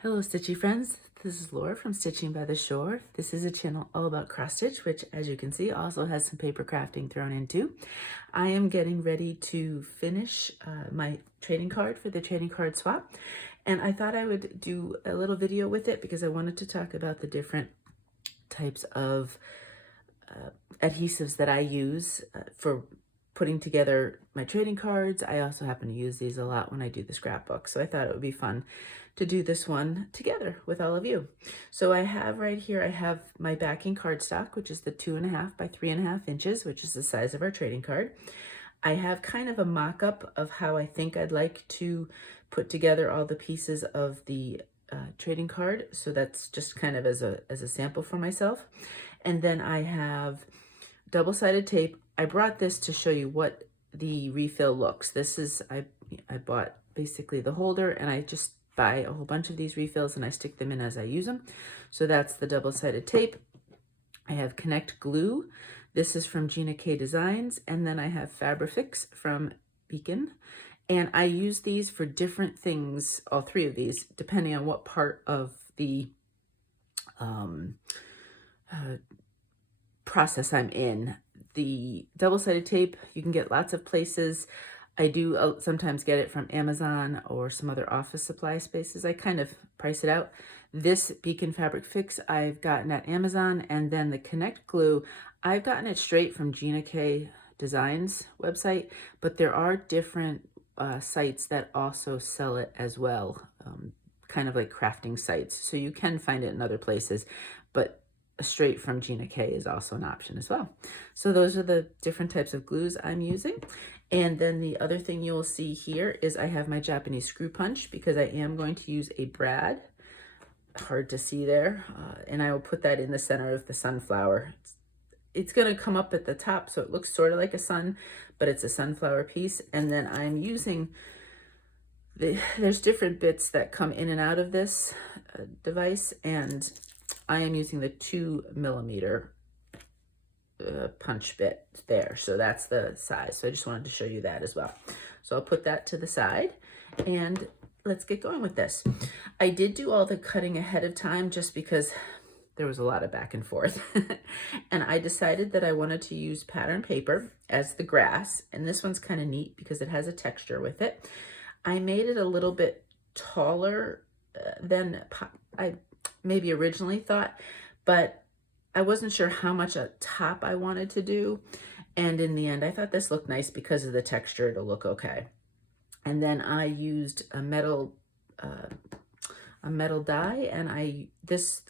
Hello Stitchy friends, this is Laura from Stitching by the Shore. This is a channel all about cross stitch, which as you can see also has some paper crafting thrown in too. I am getting ready to finish my trading card for the trading card swap, and I thought I would do a little video with it because I wanted to talk about the different types of adhesives that I use for putting together my trading cards. I also happen to use these a lot when I do the scrapbook, so I thought it would be fun to do this one together with all of you. So I have right here, I have my backing cardstock, which is the 2.5 by 3.5 inches, which is the size of our trading card. I have kind of a mock-up of how I think I'd like to put together all the pieces of the trading card. So that's just kind of as a sample for myself. And then I have double-sided tape. I brought this to show you what the refill looks. This is, I bought basically the holder, and I just buy a whole bunch of these refills and I stick them in as I use them. So that's the double-sided tape. I have Connect Glue. This is from Gina Designs. And then I have Fabri-Fix from Beacon. And I use these for different things, all three of these, depending on what part of the process I'm in. The double-sided tape, you can get lots of places. I do sometimes get it from Amazon or some other office supply spaces. I kind of price it out. This Beacon Fabri-Fix I've gotten at Amazon, and then the Connect Glue, I've gotten it straight from Gina Designs website, but there are different sites that also sell it as well, kind of like crafting sites. So you can find it in other places, but straight from Gina is also an option as well. So those are the different types of glues I'm using. And then the other thing you will see here is I have my Japanese screw punch because I am going to use a brad. Hard to see there. And I will put that in the center of the sunflower. It's going to come up at the top, so it looks sort of like a sun, but it's a sunflower piece. And then I'm using, there's different bits that come in and out of this device, and I am using the 2mm punch bit there. So that's the size. So I just wanted to show you that as well. So I'll put that to the side and let's get going with this. I did do all the cutting ahead of time just because there was a lot of back and forth. And I decided that I wanted to use pattern paper as the grass. And this one's kind of neat because it has a texture with it. I made it a little bit taller than I maybe originally thought, but I wasn't sure how much a top I wanted to do. And in the end, I thought this looked nice because of the texture. It'll look okay. And then I used a metal die, and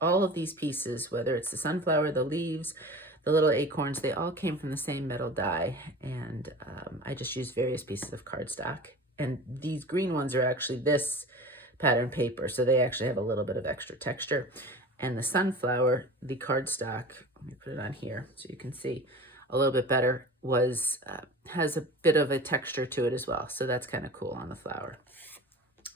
all of these pieces, whether it's the sunflower, the leaves, the little acorns, they all came from the same metal die. And I just used various pieces of cardstock. And these green ones are actually this pattern paper, so they actually have a little bit of extra texture. And the sunflower, the cardstock, let me put it on here so you can see a little bit better, has a bit of a texture to it as well. So that's kind of cool on the flower.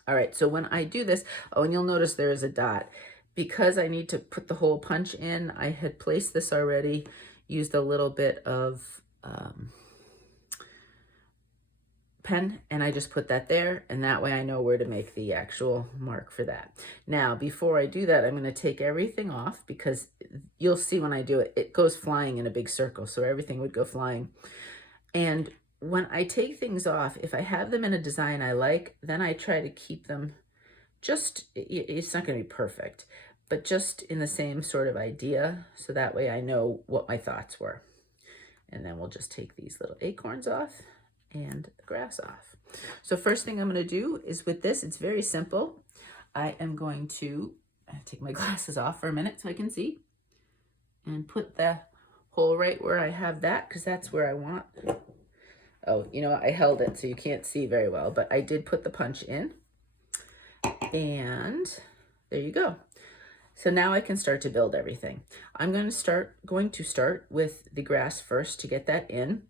All right, so when I do this, and you'll notice there is a dot. Because I need to put the hole punch in, I had placed this already, used a little bit of pen, and I just put that there, and that way I know where to make the actual mark for that. Now, before I do that, I'm going to take everything off because you'll see when I do it, it goes flying in a big circle, so everything would go flying. And when I take things off, if I have them in a design I like, then I try to keep them just, it's not going to be perfect, but just in the same sort of idea, so that way I know what my thoughts were. And then we'll just take these little acorns off and the grass off. So first thing I'm going to do is with this, it's very simple. I am going to take my glasses off for a minute so I can see, and put the hole right where I have that, because that's where I want. Oh, you know, I held it so you can't see very well, but I did put the punch in, and there you go. So now I can start to build everything. I'm going to start with the grass first to get that in.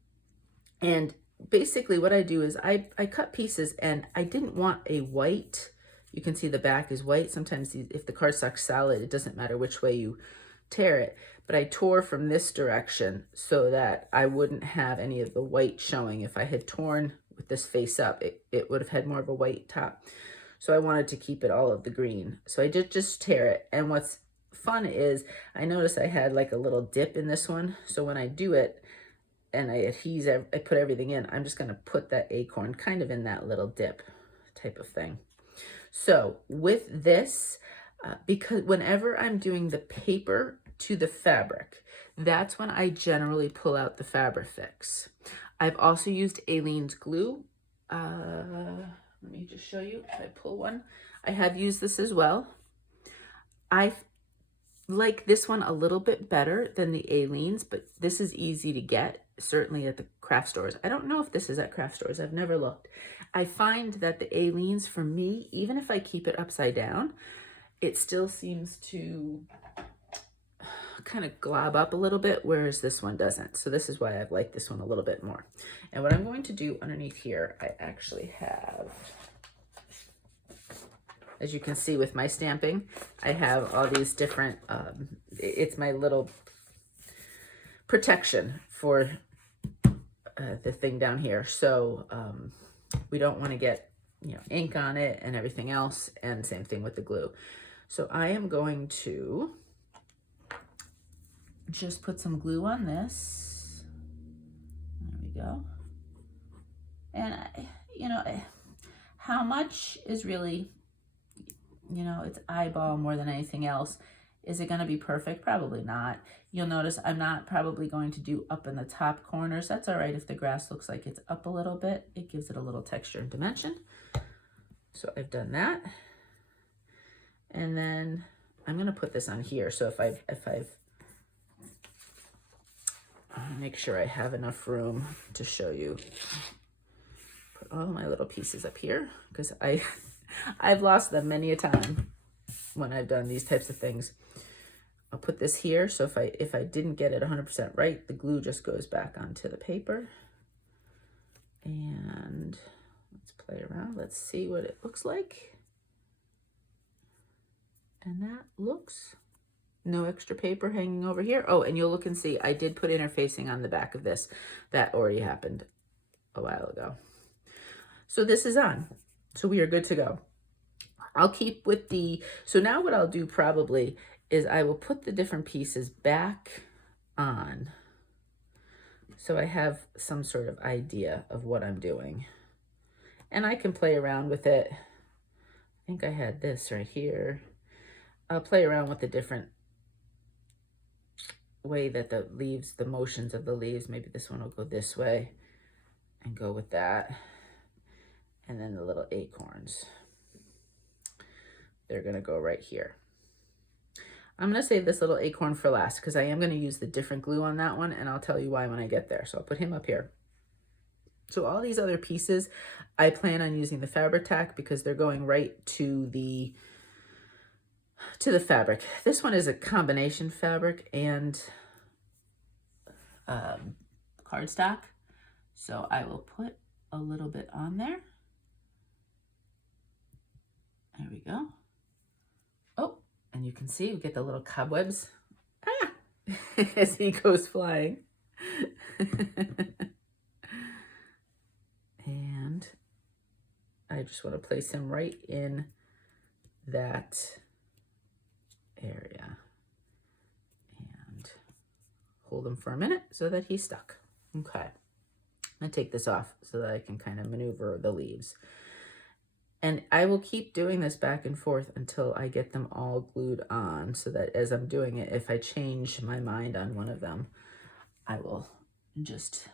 And basically what I do is I cut pieces, and I didn't want a white, you can see the back is white. Sometimes if the cardstock's solid, it doesn't matter which way you tear it, but I tore from this direction so that I wouldn't have any of the white showing. If I had torn with this face up, it would have had more of a white top. So I wanted to keep it all of the green. So I did just tear it. And what's fun is I noticed I had like a little dip in this one. So when I do it and I put everything in, I'm just going to put that acorn kind of in that little dip type of thing. So with this, because whenever I'm doing the paper to the fabric, that's when I generally pull out the Fabri-Fix. I've also used Aleene's glue. Let me just show you if I pull one. I have used this as well. I like this one a little bit better than the Aleene's, but this is easy to get, certainly at the craft stores. I don't know if this is at craft stores. I've never looked. I find that the Aleene's, for me, even if I keep it upside down, it still seems to kind of glob up a little bit, whereas this one doesn't. So this is why I've liked this one a little bit more. And what I'm going to do underneath here, I actually have, as you can see with my stamping, I have all these different, it's my little protection for the thing down here. So we don't want to get, you know, ink on it and everything else, and same thing with the glue. So I am going to just put some glue on this. There we go. And you know, how much is really, you know, it's eyeball more than anything else. Is it going to be perfect? Probably not. You'll notice I'm not probably going to do up in the top corners. That's all right if the grass looks like it's up a little bit. It gives it a little texture and dimension. So I've done that. And then I'm going to put this on here. So if I've make sure I have enough room to show you. Put all my little pieces up here, because I've lost them many a time when I've done these types of things. I'll put this here, so if I didn't get it 100% right, the glue just goes back onto the paper. And let's play around. Let's see what it looks like. And that looks, no extra paper hanging over here. Oh, and you'll look and see, I did put interfacing on the back of this. That already happened a while ago. So this is on. So we are good to go. I'll keep with the, so now what I'll do probably is I will put the different pieces back on, so I have some sort of idea of what I'm doing. And I can play around with it. I think I had this right here. I'll play around with the different way that the leaves, the motions of the leaves. Maybe this one will go this way and go with that. And then the little acorns, they're gonna go right here. I'm gonna save this little acorn for last, because I am gonna use the different glue on that one, and I'll tell you why when I get there. So I'll put him up here. So all these other pieces, I plan on using the Fabri-Tac because they're going right to the fabric. This one is a combination fabric and cardstock. So I will put a little bit on there. There we go. Oh, and you can see we get the little cobwebs as he goes flying. And I just want to place him right in that area and hold him for a minute so that he's stuck. Okay, I'm gonna take this off so that I can kind of maneuver the leaves. And I will keep doing this back and forth until I get them all glued on, so that as I'm doing it, if I change my mind on one of them, I will just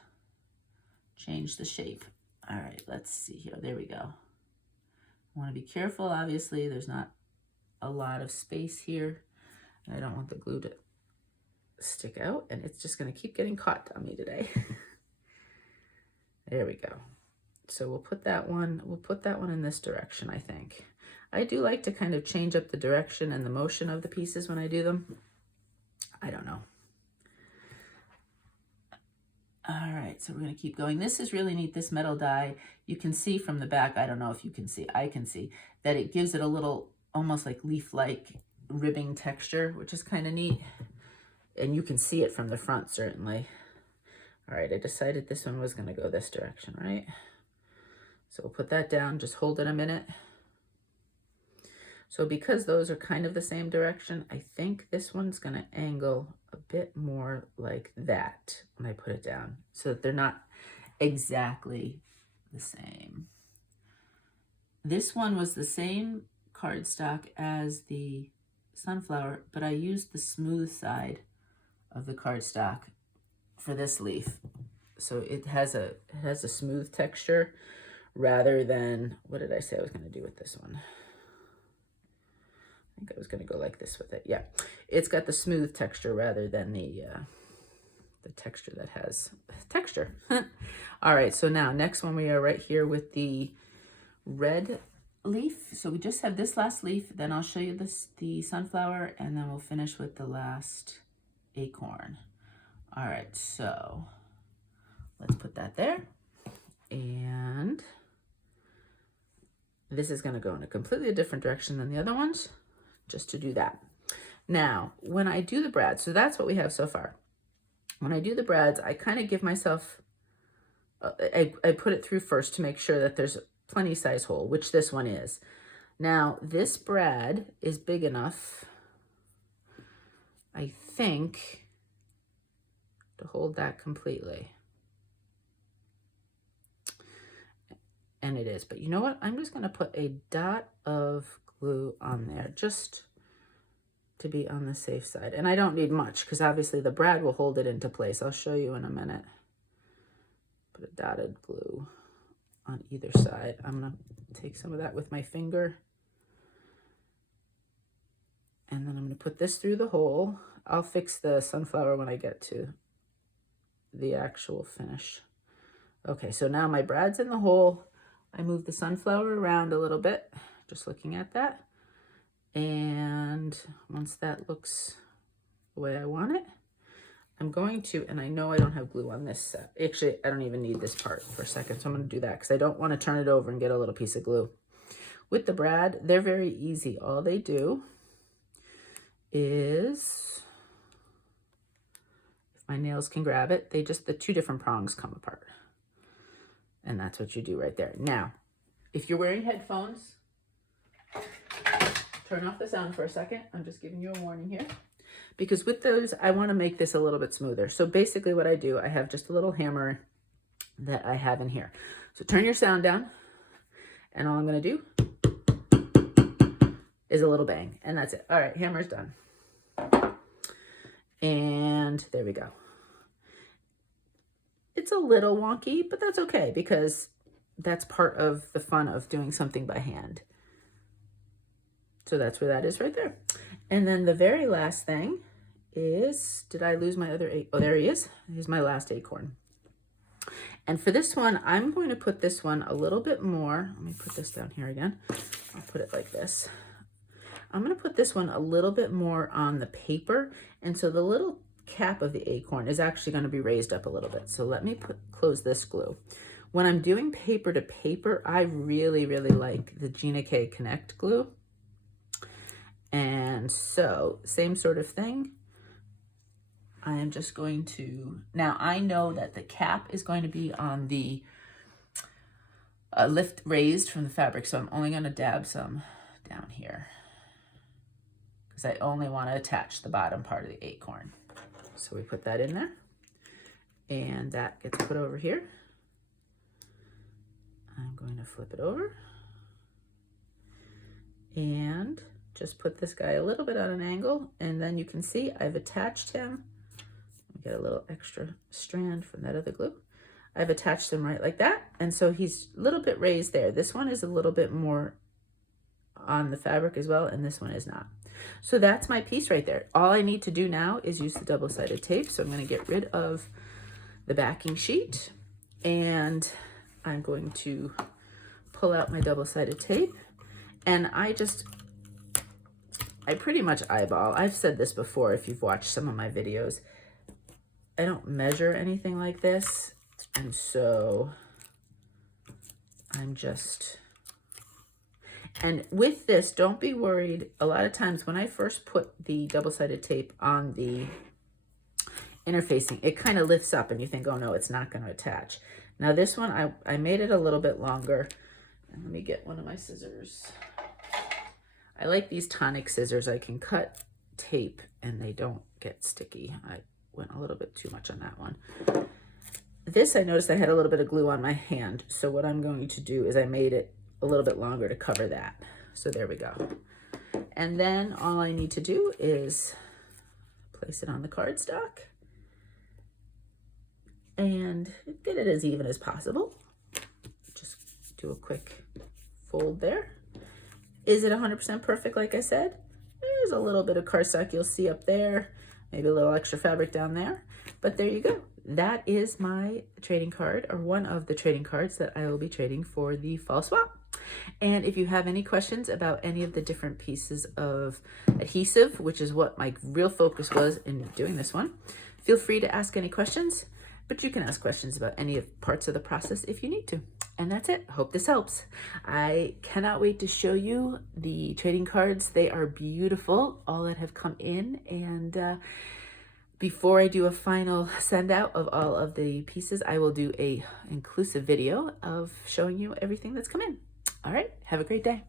change the shape. All right, let's see here. There we go. I want to be careful. Obviously, there's not a lot of space here. I don't want the glue to stick out, and it's just going to keep getting caught on me today. There we go. So we'll put that one in this direction, I think. I do like to kind of change up the direction and the motion of the pieces when I do them. I don't know. All right, so we're going to keep going. This is really neat, this metal die. You can see from the back, I don't know if you can see, I can see, that it gives it a little, almost like leaf-like ribbing texture, which is kind of neat. And you can see it from the front, certainly. All right, I decided this one was going to go this direction, right? So we'll put that down, just hold it a minute. So because those are kind of the same direction, I think this one's going to angle a bit more like that when I put it down, so that they're not exactly the same. This one was the same cardstock as the sunflower, but I used the smooth side of the cardstock for this leaf. So it has a smooth texture rather than, what did I say I was going to do with this one? I think I was going to go like this with it. Yeah, it's got the smooth texture rather than the texture that has texture. All right, so now next one we are right here with the red leaf. So we just have this last leaf, then I'll show you the sunflower, and then we'll finish with the last acorn. All right, so let's put that there. And this is going to go in a completely different direction than the other ones, just to do that. Now, when I do the brad, so that's what we have so far. When I do the brads, I kind of give myself, I put it through first to make sure that there's plenty size hole, which this one is. Now, this brad is big enough, I think, to hold that completely. And it is, but you know what? I'm just going to put a dot of glue on there just to be on the safe side. And I don't need much because obviously the brad will hold it into place. I'll show you in a minute. Put a dotted glue on either side. I'm going to take some of that with my finger. And then I'm going to put this through the hole. I'll fix the sunflower when I get to the actual finish. Okay, so now my brad's in the hole. I move the sunflower around a little bit, just looking at that. And once that looks the way I want it, I'm going to, and I know I don't have glue on this set. Actually, I don't even need this part for a second, so I'm going to do that because I don't want to turn it over and get a little piece of glue. With the brad, they're very easy. All they do is, if my nails can grab it, the two different prongs come apart. And that's what you do right there. Now, if you're wearing headphones, turn off the sound for a second. I'm just giving you a warning here. Because with those, I want to make this a little bit smoother. So basically what I do, I have just a little hammer that I have in here. So turn your sound down. And all I'm going to do is a little bang. And that's it. All right, hammer's done. And there we go. It's a little wonky, but that's okay because that's part of the fun of doing something by hand. So that's where that is right there. And then the very last thing is, did I lose my other oh, there he is. Here's my last acorn. And for this one, I'm going to put this one a little bit more. Let me put this down here again. I'll put it like this. I'm going to put this one a little bit more on the paper. And so the little cap of the acorn is actually going to be raised up a little bit. So let me close this glue. When I'm doing paper to paper, I really, really like the Gina K Connect glue. And so same sort of thing. I am just going to, now I know that the cap is going to be on the lift raised from the fabric. So I'm only going to dab some down here because I only want to attach the bottom part of the acorn. So we put that in there and that gets put over here. I'm going to flip it over and just put this guy a little bit on an angle, and then you can see I've attached him. Get a little extra strand from that other glue. I've attached him right like that, and so he's a little bit raised there. This one is a little bit more on the fabric as well, and this one is not. So that's my piece right there. All I need to do now is use the double-sided tape. So I'm going to get rid of the backing sheet, and I'm going to pull out my double-sided tape, and I pretty much eyeball. I've said this before if you've watched some of my videos. I don't measure anything like this, and so I'm just, and with this, don't be worried. A lot of times when I first put the double-sided tape on the interfacing, it kind of lifts up and you think, oh no, it's not going to attach. Now this one, I made it a little bit longer. And let me get one of my scissors. I like these tonic scissors. I can cut tape and they don't get sticky. I went a little bit too much on that one. This, I noticed I had a little bit of glue on my hand. So what I'm going to do is I made it a little bit longer to cover that. So there we go. And then all I need to do is place it on the cardstock and get it as even as possible. Just do a quick fold there. Is it 100% perfect? Like I said, there's a little bit of cardstock you'll see up there, maybe a little extra fabric down there, but there you go. That is my trading card, or one of the trading cards that I will be trading for the fall swap. And if you have any questions about any of the different pieces of adhesive, which is what my real focus was in doing this one, feel free to ask any questions, but you can ask questions about any of parts of the process if you need to. And that's it. Hope this helps. I cannot wait to show you the trading cards. They are beautiful, all that have come in. And before I do a final send out of all of the pieces, I will do a inclusive video of showing you everything that's come in. All right. Have a great day.